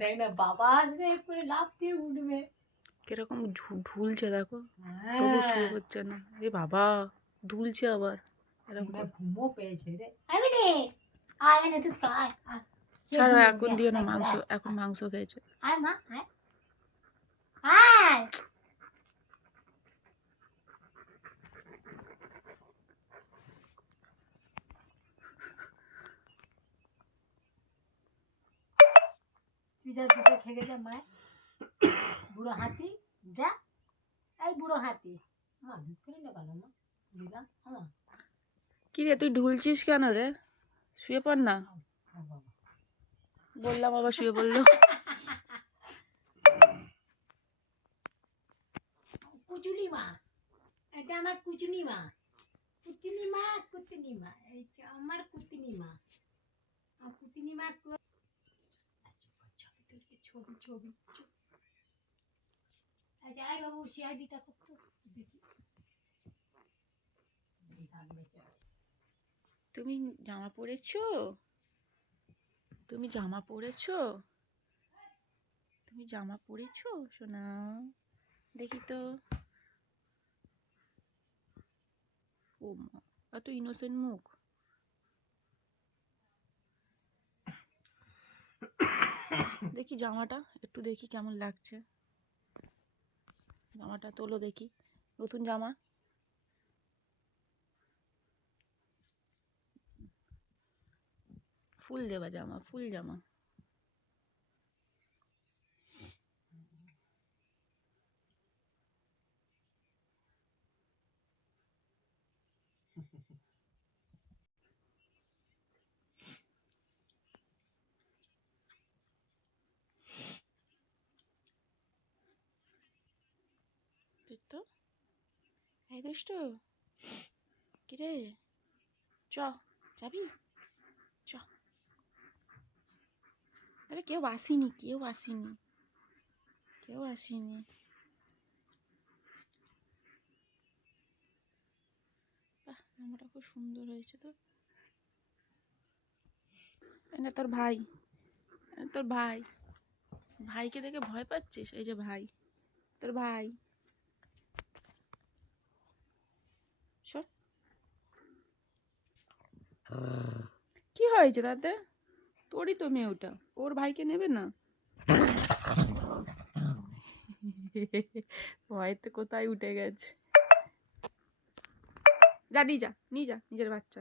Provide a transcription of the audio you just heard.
দেখ না বাবা আসবে করে লাফ দিয়ে উঠবে। কিরকম ঢুলছে দেখো, তবু শুয়ে পড়ছে না। এ বাবা, ঢুলছে আবার এরকম করে। ঘুমও পেয়েছে রে। আয় রে, আয় না তুই আয়। ছাড়ো, এখন দিও না মাংস, এখন মাংস খেয়েছে। আয় মা আয়, আয়। তুই যা দুটো খেয়ে যা মায়, বুড়ো হাতি যা। এই বুড়ো হাতি মা দুধ করে না কেন মা দিদা আমার। কি রে, তুই ঢুলছিস কেন রে? শুয়ে পড় না। বললাম আবার শুয়ে পড়লো। কুচুনি মা, এটা আমার কুচুনি মা। কুতিনি মা, কুতিনি মা, এই যে আমার কুতিনি মা। আমার কুতিনি মা ছবি তুলছে, ছবি ছবি। আচ্ছা আয় বাবু সিআইডিটা করতো দেখি। তুমি জামা পরেছো? তুমি জামা পরেছো? তুমি জামা পরেছো সোনা? দেখি তো। ও মা, এত ইনোসেন্ট মুখ। দেখি জামাটা একটু, দেখি কেমন লাগছে। জামাটা তোলো দেখি, নতুন জামা। ফুল দেওয়া জামা, ফুল জামা। তুই তো এই দুষ্টু, কিরে চ, যাবি চ। আরে কেউ আসেনি, কেউ আসেনি, কেউ আসেনি। বাহ, জামাটা খুব সুন্দর হয়েছে তো। এনে তোর ভাই, তোর ভাই। ভাইকে দেখে ভয় পাচ্ছিস? এই যে ভাই, তোর ভাই। সর। কি হয়েছে তাতে? তোরই তো মেয়ে ওটা, ওর ভাইকে নেবে না? ভয়তে কোথায় উঠে গেছে। যা নিয়ে যা, নিয়ে যা নিজের বাচ্চা।